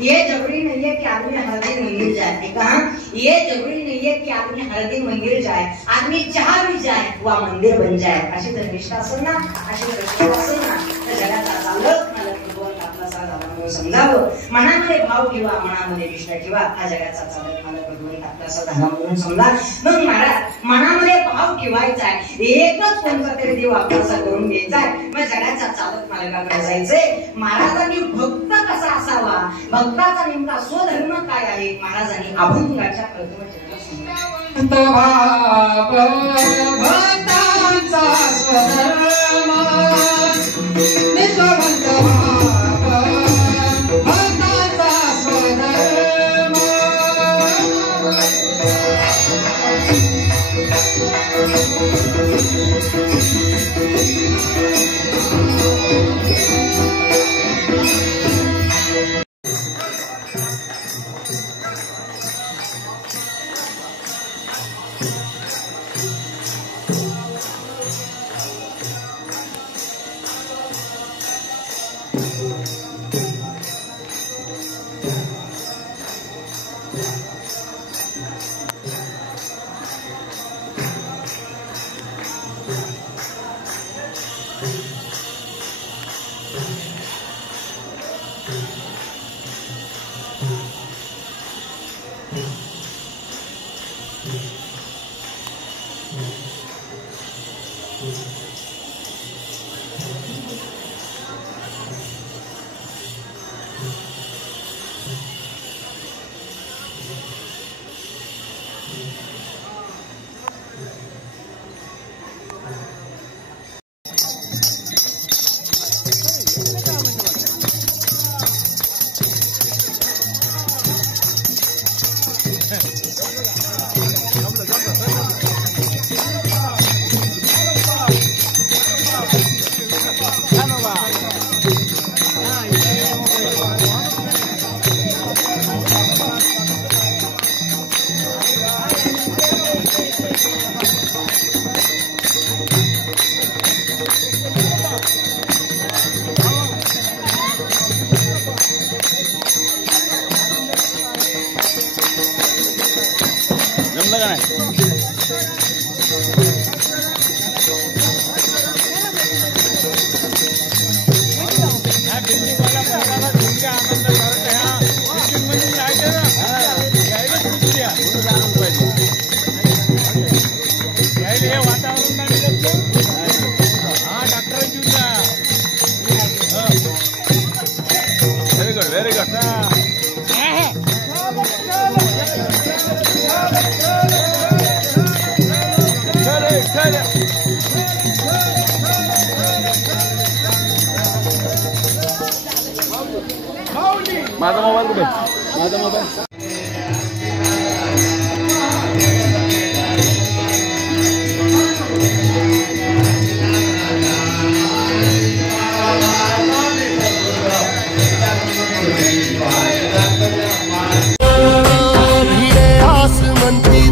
ये जरूरी नहीं है कि आदमी हर दिन मंदिर जाए। कहा ये जरूरी नहीं है की आदमी हर दिन मंदिर जाए, आदमी जहाँ भी जाए वह मंदिर बन जाए। अशी जर निष्ठा असेल ना, अशी जर श्रद्धा असेल ना, तर जगाचा चालक मला भगवंत आपला साधा म्हणून समजावं। मनामध्ये भाव ठेवा, मनामध्ये निष्ठा ठेवा, हा जगाचा चालक मला भगवंत आपला साधा म्हणून समजा। मग महाराज मनामध्ये भाव ठेवायचा आहे, एकच कोणता तरी देव आपल्यासा करून घ्यायचा आहे, मग जगाचा चालक मालकाकडे जायचंय। महाराजांनी भक्त कसा असावा, भक्ताचा नेमका स्वधर्म काय आहे, महाराजांनी अभंगाच्या प्रथमचरणात सांगितलं। भाव भक्तांचा स्वधर्म निष्ठवंत भाव भक्तांचा स्वधर्म। माझा मोबाईल कुठे? माझा मोबाईल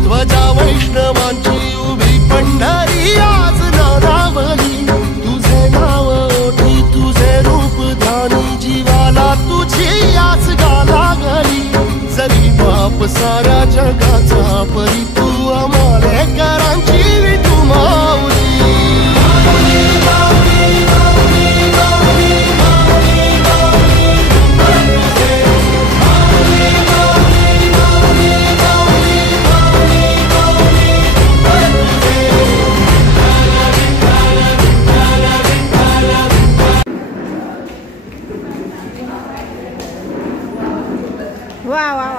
ध्वजा वैष्णवांची उभी पंढरी आज नारावली, तुझे नाव ओठी तुझे रूप ध्यानी जीवाला तुझी आस लागली। जरी बाप साऱ्या जगाचा परी तू आमालेकरांची विठू माऊली। वाह वाह